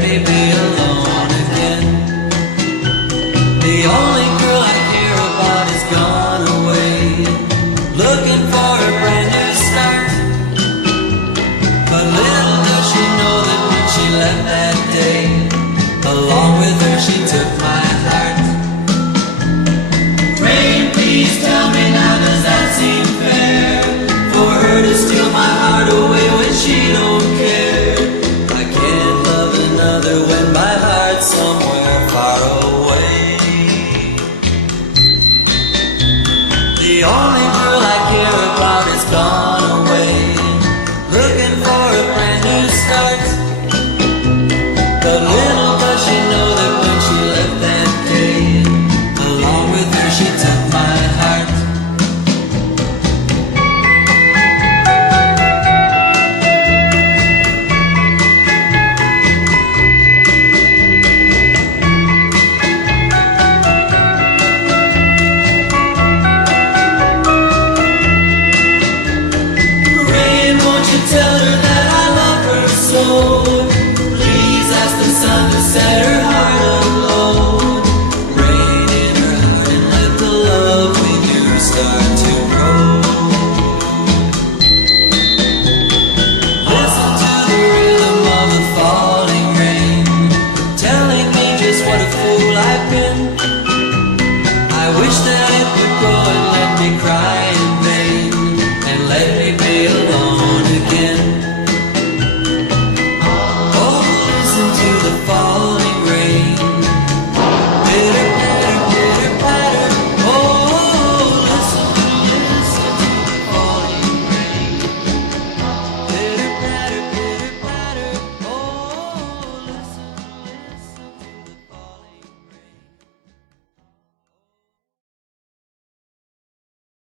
me be alone again. The only girl I care about is gone away, looking for a brand new start. But little does she know that when she left that day, along